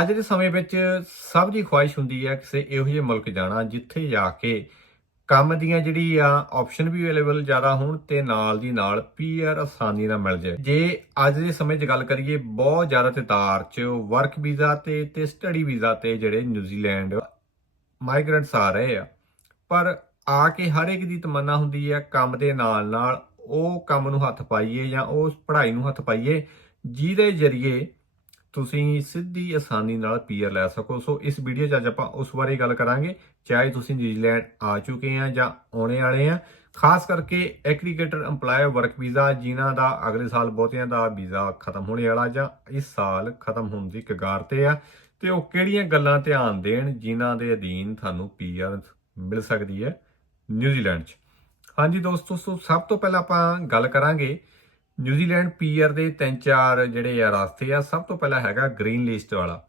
ਅੱਜ ਦੇ ਸਮੇਂ ਵਿੱਚ ਸਭ ਦੀ ਖੁਆਇਸ਼ ਹੁੰਦੀ ਹੈ ਕਿਸੇ ਇਹੋ ਜਿਹੇ ਮੁਲਕ ਜਾਣਾ ਜਿੱਥੇ ਜਾ ਕੇ ਕੰਮ ਦੀਆਂ ਜਿਹੜੀ ਆ ਆਪਸ਼ਨ ਵੀ ਅਵੇਲੇਬਲ ਜ਼ਿਆਦਾ ਹੋਣ ਤੇ ਨਾਲ ਦੀ ਨਾਲ ਪੀਆਰ ਆਸਾਨੀ ਨਾਲ ਮਿਲ ਜਾਏ। ਜੇ ਅੱਜ ਦੇ ਸਮੇਂ 'ਚ ਗੱਲ ਕਰੀਏ ਬਹੁਤ ਜ਼ਿਆਦਾ ਤਾਦਾਰ 'ਚ ਵਰਕ ਵੀਜ਼ਾ ਤੇ ਤੇ ਸਟੱਡੀ ਵੀਜ਼ਾ ਤੇ ਜਿਹੜੇ ਨਿਊਜ਼ੀਲੈਂਡ ਮਾਈਗ੍ਰੈਂਟਸ ਆ ਰਹੇ ਆ, ਪਰ ਆ ਕੇ ਹਰ ਇੱਕ ਦੀ ਤਮੰਨਾ ਹੁੰਦੀ ਹੈ ਕੰਮ ਦੇ ਨਾਲ ਨਾਲ ਉਹ ਕੰਮ ਨੂੰ ਹੱਥ ਪਾਈਏ ਜਾਂ ਉਸ ਪੜ੍ਹਾਈ ਨੂੰ ਹੱਥ ਪਾਈਏ, ਜਿਹਦੇ ਜ਼ਰੀਏ ਤੁਸੀਂ ਸਿੱਧੀ ਆਸਾਨੀ ਨਾਲ ਪੀਆਰ ਲੈ ਸਕੋ। ਸੋ ਇਸ ਵੀਡੀਓ 'ਚ ਅੱਜ ਆਪਾਂ ਉਸ ਬਾਰੇ ਗੱਲ ਕਰਾਂਗੇ, ਚਾਹੇ ਤੁਸੀਂ ਨਿਊਜ਼ੀਲੈਂਡ ਆ ਚੁੱਕੇ ਆ ਜਾਂ ਆਉਣੇ ਵਾਲੇ ਆ। ਖਾਸ ਕਰਕੇ ਐਗਰੀਗੇਟਰ EMPLOYER ਵਰਕ ਵੀਜ਼ਾ ਜਿਨ੍ਹਾਂ ਦਾ ਅਗਲੇ ਸਾਲ ਬਹੁਤਿਆਂ ਦਾ ਵੀਜ਼ਾ ਖਤਮ ਹੋਣੇ ਵਾਲਾ ਜਾਂ ਇਸ ਸਾਲ ਖਤਮ ਹੋਣ ਦੀ ਕਗਾਰ ਤੇ ਆ, ਤੇ ਉਹ ਕਿਹੜੀਆਂ ਗੱਲਾਂ ਧਿਆਨ ਦੇਣ ਜਿਨ੍ਹਾਂ ਦੇ ਅਧੀਨ ਤੁਹਾਨੂੰ ਪੀਆਰ ਮਿਲ ਸਕਦੀ ਹੈ ਨਿਊਜ਼ੀਲੈਂਡ 'ਚ। ਹਾਂਜੀ ਦੋਸਤੋ, ਸੋ ਸਭ ਤੋਂ ਪਹਿਲਾਂ ਆਪਾਂ ਗੱਲ ਕਰਾਂਗੇ ਨਿਊਜ਼ੀਲੈਂਡ ਪੀਆਰ ਦੇ ਤਿੰਨ ਚਾਰ ਜਿਹੜੇ ਆ ਰਸਤੇ ਆ, ਸਭ ਤੋਂ ਪਹਿਲਾਂ ਹੈਗਾ ਗ੍ਰੀਨ ਲਿਸਟ ਵਾਲਾ।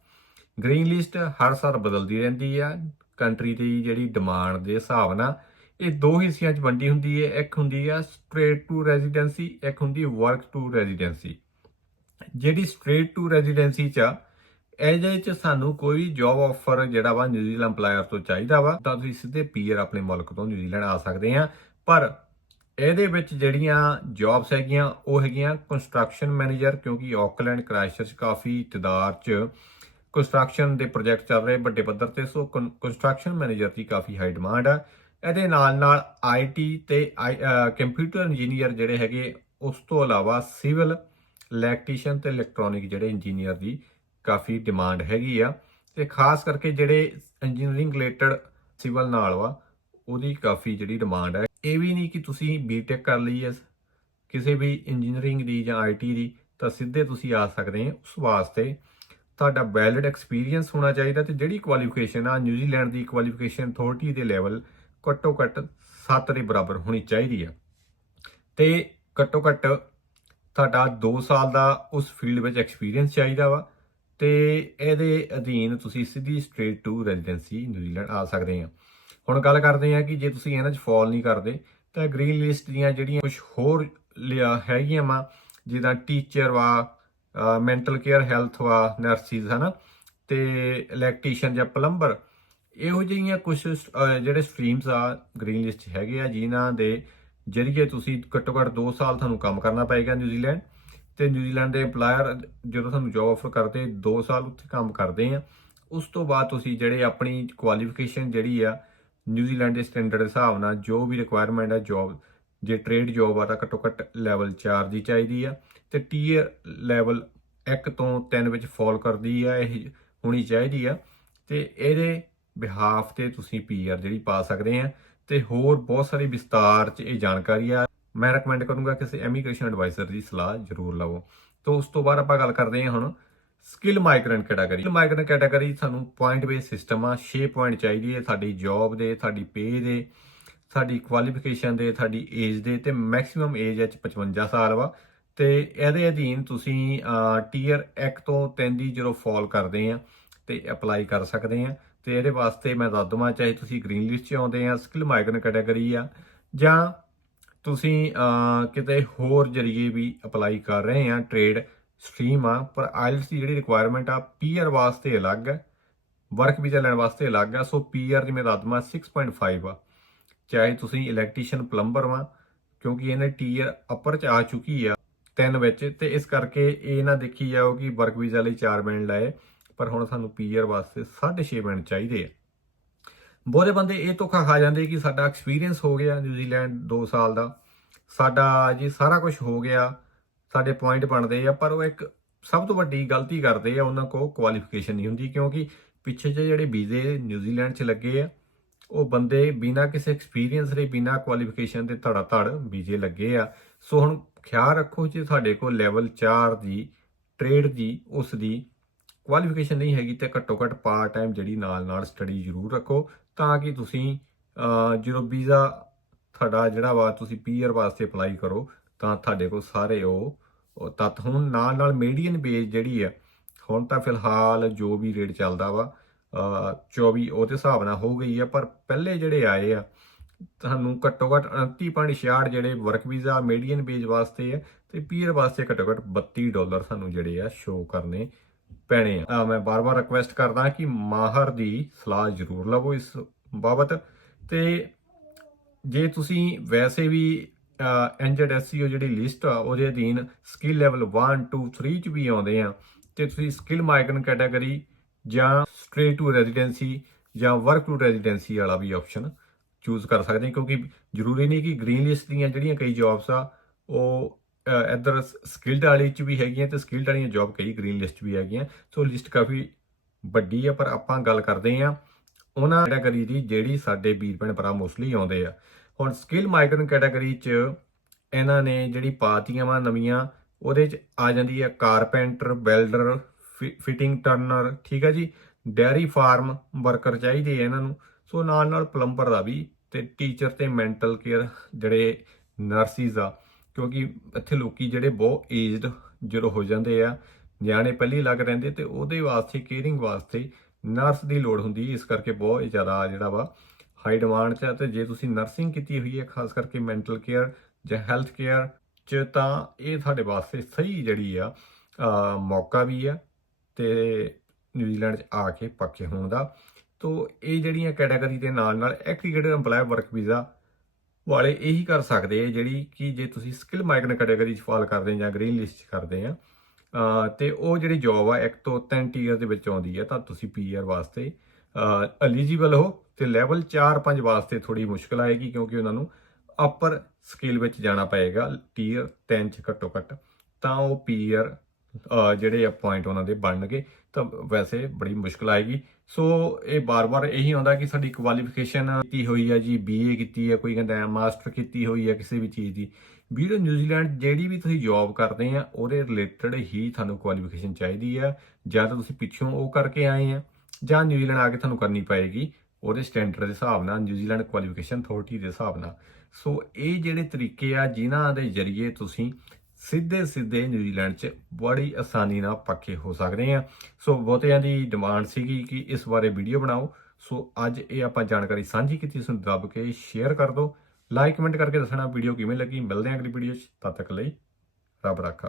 ਗ੍ਰੀਨ ਲਿਸਟ ਹਰ ਸਾਲ ਬਦਲਦੀ ਰਹਿੰਦੀ ਆ ਕੰਟਰੀ ਦੀ ਜਿਹੜੀ ਡਿਮਾਂਡ ਦੇ ਹਿਸਾਬ ਨਾਲ ਇਹ ਦੋ ਹਿੱਸਿਆਂ 'ਚ ਵੰਡੀ ਹੁੰਦੀ ਹੈ ਇੱਕ ਹੁੰਦੀ ਆ ਸਟ੍ਰੇਟ ਟੂ ਰੈਜ਼ੀਡੈਂਸੀ ਇੱਕ ਹੁੰਦੀ ਵਰਕ ਟੂ ਰੈਜ਼ੀਡੈਂਸੀ ਜਿਹੜੀ ਸਟ੍ਰੇਟ ਟੂ ਰੈਜ਼ੀਡੈਂਸੀ 'ਚ ਆ, ਇਹਦੇ 'ਚ ਸਾਨੂੰ ਕੋਈ ਜੌਬ ਆਫਰ ਜਿਹੜਾ ਵਾ ਨਿਊਜ਼ੀਲੈਂਡ EMPLOYER ਤੋਂ ਚਾਹੀਦਾ ਵਾ, ਤਾਂ ਤੁਸੀਂ ਸਿੱਧੇ ਪੀਅਰ ਆਪਣੇ ਮੁਲਕ ਤੋਂ ਨਿਊਜ਼ੀਲੈਂਡ ਆ ਸਕਦੇ ਆ। ਪਰ ਇਹਦੇ ਵਿੱਚ ਜਿਹੜੀਆਂ ਜੌਬਸ ਹੈਗੀਆਂ, ਉਹ ਹੈਗੀਆਂ ਕੰਸਟਰਕਸ਼ਨ ਮੈਨੇਜਰ ਕਿਉਂਕਿ ਆਕਲੈਂਡ ਕ੍ਰਾਈਸਟਚਰਚ ਕਾਫੀ ਤਦਾਰ 'ਚ ਕੰਸਟਰਕਸ਼ਨ ਦੇ ਪ੍ਰੋਜੈਕਟ ਚੱਲ ਰਹੇ ਵੱਡੇ ਪੱਧਰ ਤੇ, ਸੋ ਕੰਸਟਰਕਸ਼ਨ ਮੈਨੇਜਰ ਦੀ ਕਾਫੀ ਹਾਈ ਡਿਮਾਂਡ ਆ। ਇਹਦੇ ਨਾਲ ਨਾਲ ਆਈਟੀ ਤੇ ਕੰਪਿਊਟਰ ਇੰਜੀਨੀਅਰ ਜਿਹੜੇ ਹੈਗੇ, ਉਸ ਤੋਂ ਇਲਾਵਾ ਸਿਵਲ ਇਲੈਕਟ੍ਰੀਸ਼ੀਅਨ ਤੇ ਇਲੈਕਟ੍ਰੋਨਿਕ ਜਿਹੜੇ ਇੰਜੀਨੀਅਰ ਦੀ ਕਾਫੀ ਡਿਮਾਂਡ ਹੈਗੀ ਆ। ਤੇ ਖਾਸ ਕਰਕੇ ਜਿਹੜੇ ਇੰਜੀਨੀਅਰਿੰਗ ਰਿਲੇਟਡ ਸਿਵਲ ਨਾਲ ਵਾ, ਉਹਦੀ ਕਾਫੀ ਜਿਹੜੀ ਡਿਮਾਂਡ ਹੈ ਇਹ ਵੀ ਨਹੀਂ ਕਿ ਤੁਸੀਂ ਬੀਟੈਕ ਕਰ ਲਈ ਹੈ, ਕਿਸੇ ਵੀ ਇੰਜੀਨੀਅਰਿੰਗ ਦੀ ਜਾਂ ਆਈਟੀ ਦੀ, ਤਾਂ ਸਿੱਧੇ ਤੁਸੀਂ ਆ ਸਕਦੇ ਹੋ ਉਸ ਵਾਸਤੇ। ਤੁਹਾਡਾ ਵੈਲਿਡ ਐਕਸਪੀਰੀਅੰਸ ਹੋਣਾ ਚਾਹੀਦਾ ਤੇ ਜਿਹੜੀ ਕੁਆਲੀਫਿਕੇਸ਼ਨ ਆ ਨਿਊਜ਼ੀਲੈਂਡ ਦੀ ਕੁਆਲੀਫਿਕੇਸ਼ਨ ਅਥਾਰਟੀ ਦੇ ਲੈਵਲ ਘੱਟੋ ਘੱਟ 7 ਦੇ ਬਰਾਬਰ ਹੋਣੀ ਚਾਹੀਦੀ ਆ ਤੇ ਘੱਟੋ ਘੱਟ ਤੁਹਾਡਾ 2 ਸਾਲ ਦਾ ਉਸ ਫੀਲਡ ਵਿੱਚ ਐਕਸਪੀਰੀਅੰਸ ਚਾਹੀਦਾ ਵਾ ਤੇ ਇਹਦੇ ਅਧੀਨ ਤੁਸੀਂ ਸਿੱਧੀ ਸਟ੍ਰੇਟ ਟੂ ਰੈਜ਼ੀਡੈਂਸੀ ਨਿਊਜ਼ੀਲੈਂਡ ਆ ਸਕਦੇ ਆ ਹੁਣ ਗੱਲ ਕਰਦੇ ਹਾਂ ਕਿ ਜੇ ਤੁਸੀਂ ਇਹਨਾਂ 'ਚ ਫਾਲ ਨਹੀਂ ਕਰਦੇ, ਤਾਂ ਗ੍ਰੀਨ ਲਿਸਟ ਦੀਆਂ ਜਿਹੜੀਆਂ ਕੁਝ ਹੋਰ ਲਿਆ ਹੈਗੀਆਂ ਵਾ, ਜਿੱਦਾਂ ਟੀਚਰ ਵਾ ਮੈਂਟਲ ਕੇਅਰ ਹੈਲਥ ਵਾ ਨਰਸਿਸ ਹਨਾ, ਤੇ ਇਲੈਕਟ੍ਰੀਸ਼ੀਅਨ ਜਾਂ ਪਲੰਬਰ ਇਹੋ ਜਿਹੀਆਂ ਕੁਝ ਜਿਹੜੇ ਸਟਰੀਮਸ ਆ ਗ੍ਰੀਨ ਲਿਸਟ 'ਚ ਹੈਗੇ ਆ, ਜਿਨ੍ਹਾਂ ਦੇ ਜਰੀਏ ਤੁਸੀਂ ਘੱਟੋ ਘੱਟ 2 ਸਾਲ ਤੁਹਾਨੂੰ ਕੰਮ ਕਰਨਾ ਪਏਗਾ ਨਿਊਜ਼ੀਲੈਂਡ ਤੇ ਨਿਊਜ਼ੀਲੈਂਡ ਦੇ EMPLOYER ਜਦੋਂ ਤੁਹਾਨੂੰ ਜੌਬ ਆਫਰ ਕਰਦੇ 2 ਸਾਲ ਉੱਥੇ ਕੰਮ ਕਰਦੇ ਆ, ਉਸ ਤੋਂ ਬਾਅਦ ਤੁਸੀਂ ਜਿਹੜੇ ਆਪਣੀ ਕੁਆਲੀਫਿਕੇਸ਼ਨ ਜਿਹੜੀ ਆ ਨਿਊਜ਼ੀਲੈਂਡ ਦੇ ਸਟੈਂਡਰਡ ਦੇ ਹਿਸਾਬ ਨਾਲ ਜੋ ਵੀ ਰਿਕੁਆਇਰਮੈਂਟ ਹੈ ਜੌਬ ਜੇ ਟ੍ਰੇਡ ਜੌਬ ਆ ਤਾਂ ਘੱਟੋ ਘੱਟ ਲੈਵਲ 4 ਦੀ ਚਾਹੀਦੀ ਆ ਤੇ ਟੀਅਰ ਲੈਵਲ 1 ਤੋਂ 3 ਵਿੱਚ ਫਾਲ ਕਰਦੀ ਆ, ਇਹ ਹੋਣੀ ਚਾਹੀਦੀ ਆ ਤੇ ਇਹਦੇ ਬਿਹਾਫ ਤੇ ਤੁਸੀਂ ਪੀਆਰ ਜਿਹੜੀ ਪਾ ਸਕਦੇ ਆ ਤੇ ਹੋਰ ਬਹੁਤ ਸਾਰੀ ਵਿਸਤਾਰ ਚ ਇਹ ਜਾਣਕਾਰੀ ਆ। ਮੈਂ ਰეკਮੈਂਡ ਕਰੂੰਗਾ ਕਿਸੇ ਇਮੀਗ੍ਰੇਸ਼ਨ ਐਡਵਾਈਜ਼ਰ ਦੀ ਸਲਾਹ ਜ਼ਰੂਰ ਲਵੋ। ਤੋਂ ਉਸ ਤੋਂ ਬਾਅਦ ਆਪਾਂ ਗੱਲ ਕਰਦੇ ਹਾਂ ਹੁਣ skill migrant category skill migrant category ਸਾਨੂੰ ਪੁਆਇੰਟ ਬੇਸ ਸਿਸਟਮ ਆ 6 ਪੁਆਇੰਟ ਚਾਹੀਦੀ ਹੈ ਸਾਡੀ ਜੌਬ ਦੇ, ਸਾਡੀ ਪੇ ਦੇ, ਸਾਡੀ ਕੁਆਲੀਫਿਕੇਸ਼ਨ ਦੇ, ਸਾਡੀ ਏਜ ਦੇ ਤੇ ਮੈਕਸਿਮਮ ਏਜ ਹੈ 55 ਸਾਲ ਵਾ। ਤੇ ਇਹਦੇ ਅਧੀਨ ਤੁਸੀਂ ਟੀਅਰ 1 ਤੋਂ 3 ਦੀ ਜਦੋਂ ਫਾਲ ਕਰਦੇ ਆ ਤੇ ਅਪਲਾਈ ਕਰ ਸਕਦੇ ਆ। ਤੇ ਇਹਦੇ ਵਾਸਤੇ ਮੈਂ ਦੱਸ ਦਵਾਂ, ਚਾਹੇ ਤੁਸੀਂ ਗ੍ਰੀਨ ਲਿਸਟ 'ਚ ਆਉਂਦੇ ਆ ਸਕਿੱਲ ਮਾਈਗ੍ਰੈਂਟ ਕੈਟਾਗਰੀ ਆ, ਜਾਂ ਤੁਸੀਂ ਕਿਤੇ ਹੋਰ ਜਰੀਏ ਵੀ ਅਪਲਾਈ ਕਰ ਰਹੇ ਆ ਟ੍ਰੇਡ ਸਟਰੀਮ ਆ, ਪਰ ਆਇਲਸ ਦੀ ਜਿਹੜੀ ਰਿਕੁਆਇਰਮੈਂਟ ਆ ਪੀਆਰ ਵਾਸਤੇ ਅਲੱਗ ਹੈ ਵਰਕ ਵੀਜ਼ਾ ਲੈਣ ਵਾਸਤੇ ਅਲੱਗ ਆ ਸੋ ਪੀਆਰ ਜਿਵੇਂ ਦੱਸਦਮਾ 6.5 ਆ। ਚਾਹੇ ਤੁਸੀਂ ਇਲੈਕਟ੍ਰੀਸ਼ੀਅਨ ਪਲੰਬਰ ਵਾ, ਕਿਉਂਕਿ ਇਹਨੇ ਟੀਅਰ ਅਪਰ ਚ ਆ ਚੁੱਕੀ ਆ, ਤਿੰਨ ਵਿੱਚ, ਤੇ ਇਸ ਕਰਕੇ ਇਹ ਨਾ ਦੇਖੀ ਜਾਓ ਕਿ ਵਰਕ ਵੀਜ਼ਾ ਲਈ 4 ਬੈਂਡ ਲਾਏ, ਪਰ ਹੁਣ ਸਾਨੂੰ ਪੀਆਰ ਵਾਸਤੇ 6.5 ਬੈਂਡ ਚਾਹੀਦੇ ਆ। ਬਹੁਤੇ ਬੰਦੇ ਇਹ ਧੋਖਾ ਖਾ ਜਾਂਦੇ ਕਿ ਸਾਡਾ ਐਕਸਪੀਰੀਅੰਸ ਹੋ ਗਿਆ ਨਿਊਜ਼ੀਲੈਂਡ 2 ਸਾਲ ਦਾ, ਸਾਡਾ ਜੀ ਸਾਰਾ ਕੁਝ ਹੋ ਗਿਆ ਸਾਡੇ ਪੁਆਇੰਟ ਬਣਦੇ ਆ, ਪਰ ਉਹ ਇੱਕ ਸਭ ਤੋਂ ਵੱਡੀ ਗਲਤੀ ਕਰਦੇ ਆ, ਉਹਨਾਂ ਕੋਲ ਕੁਆਲੀਫਿਕੇਸ਼ਨ ਨਹੀਂ ਹੁੰਦੀ, ਕਿਉਂਕਿ ਪਿੱਛੇ ਜਿਹੇ ਜਿਹੜੇ ਵੀਜ਼ੇ ਨਿਊਜ਼ੀਲੈਂਡ 'ਚ ਲੱਗੇ ਆ, ਉਹ ਬੰਦੇ ਬਿਨਾਂ ਕਿਸੇ ਐਕਸਪੀਰੀਅੰਸ ਦੇ, ਬਿਨਾਂ ਕੁਆਲੀਫਿਕੇਸ਼ਨ ਦੇ ਧੜਾ ਧੜ ਵੀਜ਼ੇ ਲੱਗੇ ਆ। ਸੋ ਹੁਣ ਖਿਆਲ ਰੱਖੋ ਜੇ ਤੁਹਾਡੇ ਕੋਲ ਲੈਵਲ 4 ਦੀ ਟ੍ਰੇਡ ਦੀ, ਉਸ ਦੀ ਕੁਆਲੀਫਿਕੇਸ਼ਨ ਨਹੀਂ ਹੈਗੀ ਤੇ ਘੱਟੋ ਘੱਟ ਪਾਰਟ ਟਾਈਮ ਜਿਹੜੀ ਨਾਲ ਨਾਲ ਸਟੱਡੀ ਜ਼ਰੂਰ ਰੱਖੋ, ਤਾਂ ਕਿ ਤੁਸੀਂ ਜਦੋਂ ਵੀਜ਼ਾ ਤੁਹਾਡਾ ਜਿਹੜਾ ਵਾ, ਤੁਸੀਂ ਪੀਅਰ ਵਾਸਤੇ ਅਪਲਾਈ ਕਰੋ, ਤਾਂ ਤੁਹਾਡੇ ਕੋਲ ਸਾਰੇ ਉਹ ਤੱਤ ਹੁਣ ਨਾਲ ਨਾਲ ਮੀਡੀਅਨ ਬੇਸ ਜਿਹੜੀ ਆ, ਹੁਣ ਤਾਂ ਫਿਲਹਾਲ ਜੋ ਵੀ ਰੇਟ ਚੱਲਦਾ ਵਾ 24 ਉਹਦੇ ਹਿਸਾਬ ਨਾਲ ਹੋ ਗਈ ਆ, ਪਰ ਪਹਿਲੇ ਜਿਹੜੇ ਆਏ ਆ ਤੁਹਾਨੂੰ ਘੱਟੋ ਘੱਟ 29.66 ਜਿਹੜੇ ਵਰਕ ਵੀਜ਼ਾ ਮੀਡੀਅਨ ਬੇਜ ਵਾਸਤੇ ਆ, ਤੇ ਪੀਅਰ ਵਾਸਤੇ ਘੱਟੋ ਘੱਟ 32 ਡਾਲਰ ਸਾਨੂੰ ਜਿਹੜੇ ਆ ਸ਼ੋ ਕਰਨੇ ਪੈਣੇ ਆ। ਮੈਂ ਬਾਰ-ਬਾਰ ਰਿਕੁਐਸਟ ਕਰਦਾ ਕਿ ਮਾਹਰ ਦੀ ਸਲਾਹ ਜ਼ਰੂਰ ਲਵੋ ਇਸ ਬਾਬਤ। ਤੇ ਜੇ ਤੁਸੀਂ ਵੈਸੇ ਵੀ ਐਨਜੈਡ ਐਸਸੀਓ ਜਿਹੜੀ ਲਿਸਟ ਆ ਉਹਦੇ ਅਧੀਨ ਸਕਿੱਲ ਲੈਵਲ 1 2 3 ਚ ਵੀ ਆਉਂਦੇ ਆ। ਤੇ ਤੁਸੀਂ ਸਕਿੱਲ ਮਾਈਗ੍ਰੈਂਟ ਕੈਟਾਗਰੀ ਜਾਂ ਸਟ੍ਰੇਟ ਟੂ ਰੈਜ਼ੀਡੈਂਸੀ ਜਾਂ ਵਰਕ ਟੂ ਰੈਜ਼ੀਡੈਂਸੀ ਵਾਲਾ ਵੀ ਆਪਸ਼ਨ ਚੂਜ਼ ਕਰ ਸਕਦੇ ਕਿਉਂਕਿ ਜ਼ਰੂਰੀ ਨਹੀਂ ਕਿ ਗ੍ਰੀਨ ਲਿਸਟ ਦੀਆਂ ਜਿਹੜੀਆਂ ਕਈ ਜੌਬਸ ਆ ਉਹ ਅਹ, ਇੱਧਰ ਸਕਿਲਡ ਵਾਲੀ ਚ ਵੀ ਹੈਗੀਆਂ ਤੇ ਸਕਿਲਡ ਵਾਲੀਆਂ ਜੌਬ ਕਈ ਗ੍ਰੀਨ ਲਿਸਟ ਵੀ ਹੈਗੀਆਂ। ਸੋ ਲਿਸਟ ਕਾਫੀ ਵੱਡੀ ਆ ਪਰ ਆਪਾਂ ਗੱਲ ਕਰਦੇ ਆ ਉਹਨਾਂ ਕੈਟਾਗਰੀ ਦੀ ਜਿਹੜੀ ਸਾਡੇ ਵੀਰ ਭੈਣ ਭਰਾ ਮੋਸਟਲੀ ਆਉਂਦੇ ਆ। ਹੁਣ ਸਕਿੱਲ ਮਾਈਗ੍ਰੈਂਟ ਕੈਟਾਗਰੀ ਚ ਇਹਨਾਂ ਨੇ ਜਿਹੜੀ ਪਾਤੀਆਂ ਵਾ ਨਵੀਆਂ, ਉਹਦੇ ਚ ਆ ਜਾਂਦੀ ਹੈ ਕਾਰਪੈਂਟਰ ਵੈਲਡਰ ਫਿਟਿੰਗ ਟਰਨਰ ਠੀਕ ਹੈ ਜੀ? ਡੈਰੀ ਫਾਰਮ ਵਰਕਰ ਚਾਹੀਦੇ ਆ ਇਹਨਾਂ ਨੂੰ। ਸੋ ਨਾਲ ਨਾਲ ਪਲੰਬਰ ਦਾ ਵੀ ਤੇ ਟੀਚਰ ਤੇ ਮੈਂਟਲ ਕੇਅਰ ਜਿਹੜੇ ਨਰਸਿਸ ਆ, ਕਿਉਂਕਿ ਇੱਥੇ ਲੋਕੀ ਜਿਹੜੇ ਬਹੁਤ ਏਜਡ ਜਦੋਂ ਹੋ ਜਾਂਦੇ ਆ, ਨਿਆਣੇ ਪਹਿਲੀ ਲੱਗ ਰਹਿੰਦੇ ਤੇ ਉਹਦੇ ਵਾਸਤੇ ਕੇਅਰਿੰਗ ਵਾਸਤੇ ਨਰਸ ਦੀ ਲੋੜ ਹੁੰਦੀ, ਇਸ ਕਰਕੇ ਬਹੁਤ ਜ਼ਿਆਦਾ ਜਿਹੜਾ ਵਾ ਹਾਈ ਡਿਮਾਂਡ 'ਚ ਆ ਤੇ ਜੇ ਤੁਸੀਂ ਨਰਸਿੰਗ ਕੀਤੀ ਹੋਈ ਹੈ, ਖਾਸ ਕਰਕੇ ਮੈਂਟਲ ਕੇਅਰ ਜਾਂ ਹੈਲਥ ਕੇਅਰ 'ਚ, ਤਾਂ ਇਹ ਤੁਹਾਡੇ ਵਾਸਤੇ ਸਹੀ ਜਿਹੜੀ ਆ ਮੌਕਾ ਵੀ ਆ ਤੇ ਨਿਊਜ਼ੀਲੈਂਡ 'ਚ ਆ ਕੇ ਪੱਕੇ ਹੋਣ ਦਾ। ਤੋ ਇਹ ਜਿਹੜੀਆਂ ਕੈਟਾਗਰੀ ਦੇ ਨਾਲ ਨਾਲ ਐਗਰੀਗੇਟਡ EMPLOYER ਵਰਕ ਵੀਜ਼ਾ ਵਾਲੇ ਇਹੀ ਕਰ ਸਕਦੇ ਆ, ਜਿਹੜੀ ਕਿ ਜੇ ਤੁਸੀਂ ਸਕਿੱਲ ਮਾਈਗ੍ਰੈਂਟ ਕੈਟਾਗਰੀ 'ਚ ਫਾਲ ਕਰਦੇ ਜਾਂ ਗ੍ਰੀਨ ਲਿਸਟ 'ਚ ਕਰਦੇ ਆ ਅਹ ਤੇ ਉਹ ਜਿਹੜੀ ਜੌਬ ਆ, ਇੱਕ ਤੋਂ ਤਿੰਨ ਟੀਅਰ ਦੇ ਵਿੱਚ ਆਉਂਦੀ ਹੈ ਤਾਂ ਤੁਸੀਂ ਪੀਆਰ ਵਾਸਤੇ ਐਲੀਜੀਬਲ ਹੋ ਤੇ ਲੈਵਲ 4-5 ਵਾਸਤੇ ਥੋੜੀ ਮੁਸ਼ਕਲ ਆਏਗੀ ਕਿਉਂਕਿ ਉਹਨਾਂ ਨੂੰ ਅਪਰ ਸਕਿੱਲ ਵਿੱਚ ਜਾਣਾ ਪਏਗਾ ਟੀਅਰ 10 ਚ ਘੱਟੋ ਘੱਟ, ਤਾਂ ਉਹ ਪੀਆਰ ਜਿਹੜੇ ਆ ਪੁਆਇੰਟ ਉਹਨਾਂ ਦੇ ਬਣਨਗੇ, ਤਾਂ ਵੈਸੇ ਬੜੀ ਮੁਸ਼ਕਲ ਆਏਗੀ। ਸੋ ਇਹ ਬਾਰ-ਬਾਰ ਇਹੀ ਆਉਂਦਾ ਕਿ ਸਾਡੀ ਕੁਆਲੀਫਿਕੇਸ਼ਨ ਕੀਤੀ ਹੋਈ ਹੈ ਜੀ ਬੀਏ ਕੀਤੀ ਹੈ ਕੋਈ ਕਹਿੰਦਾ ਮਾਸਟਰ ਕੀਤੀ ਹੋਈ ਹੈ ਕਿਸੇ ਵੀ ਚੀਜ਼ ਦੀ। ਵੀਡੀਓ ਨਿਊਜ਼ੀਲੈਂਡ ਜਿਹੜੀ ਵੀ ਤੁਸੀਂ ਜੌਬ ਕਰਦੇ ਆ, ਉਹਦੇ ਰਿਲੇਟਡ ਹੀ ਤੁਹਾਨੂੰ ਕੁਆਲੀਫਿਕੇਸ਼ਨ ਚਾਹੀਦੀ ਆ। ਜਾਂ ਤਾਂ ਤੁਸੀਂ ਪਿੱਛੋਂ ਉਹ ਕਰਕੇ ਆਏ ਆ। ਜਾਂ ਨਿਊਜ਼ੀਲੈਂਡ ਆ ਕੇ ਤੁਹਾਨੂੰ ਕਰਨੀ ਪਏਗੀ, ਉਹਦੇ ਸਟੈਂਡਰਡ ਦੇ ਹਿਸਾਬ ਨਾਲ ਨਿਊਜ਼ੀਲੈਂਡ ਕੁਆਲੀਫਿਕੇਸ਼ਨ ਅਥਾਰਟੀ ਦੇ ਹਿਸਾਬ ਨਾਲ। ਸੋ ਇਹ ਜਿਹੜੇ ਤਰੀਕੇ ਆ, ਜਿਨ੍ਹਾਂ ਦੇ ਜ਼ਰੀਏ ਤੁਸੀਂ ਸਿੱਧੇ ਸਿੱਧੇ ਨਿਊਜ਼ੀਲੈਂਡ 'ਚ ਬੜੀ ਆਸਾਨੀ ਨਾਲ ਪੱਕੇ ਹੋ ਸਕਦੇ ਆ। ਸੋ ਬਹੁਤਿਆਂ ਦੀ ਡਿਮਾਂਡ ਸੀਗੀ ਕਿ ਇਸ ਬਾਰੇ ਵੀਡੀਓ ਬਣਾਓ। ਸੋ ਅੱਜ ਇਹ ਆਪਾਂ ਜਾਣਕਾਰੀ ਸਾਂਝੀ ਕੀਤੀ, ਇਸ ਨੂੰ ਦੱਬ ਕੇ ਸ਼ੇਅਰ ਕਰ ਦਿਓ। ਲਾਈਕ ਕਮੈਂਟ ਕਰਕੇ ਦੱਸਣਾ ਵੀਡੀਓ ਕਿਵੇਂ ਲੱਗੀ। ਮਿਲਦੇ ਹਾਂ ਅਗਲੀ ਵੀਡੀਓ 'ਚ। ਤਦ ਤੱਕ ਲਈ ਰੱਬ ਰਾਖਾ।